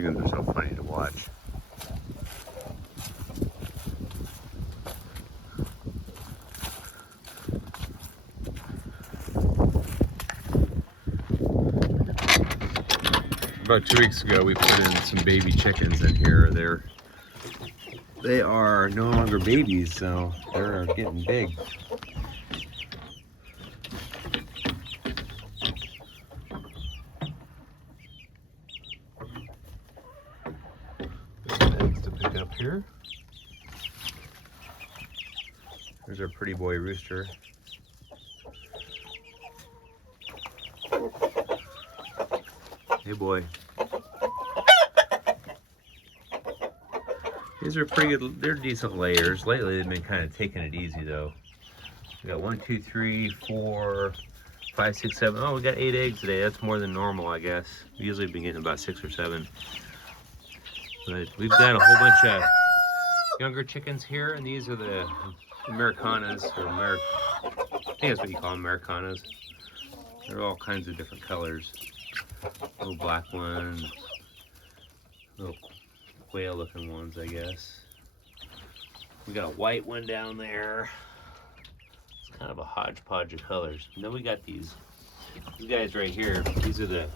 chickens are so funny to watch. About 2 weeks ago, we put in some baby chickens in here. They are no longer babies, so they're getting big. There's some eggs to pick up here. There's our pretty boy rooster. Hey boy. These are pretty good, they're decent layers. Lately they've been kind of taking it easy though. We got 1, 2, 3, 4, 5, 6, 7. Oh, we got 8 eggs today. That's more than normal, I guess. We usually been getting about 6 or 7. But we've got a whole bunch of younger chickens here, and these are the Americanas, or I think that's what you call them, Americanas. They're all kinds of different colors. Little black ones, little quail looking ones, I guess. We got a white one down there. It's kind of a hodgepodge of colors. And then we got these guys right here. These are the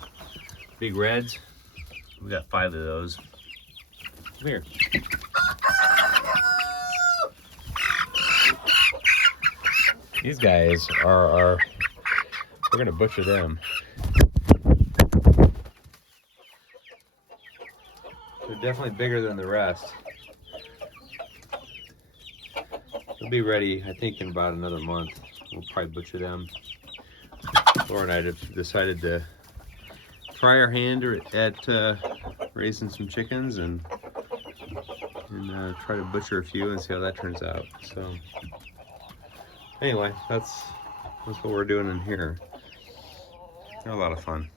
big reds. We got 5 of those. Come here. These guys are we're gonna butcher them. They're definitely bigger than the rest. They'll be ready, I think, in about another month. We'll probably butcher them. Laura and I have decided to try our hand at raising some chickens and try to butcher a few and see how that turns out. So anyway, that's what we're doing in here. They're a lot of fun.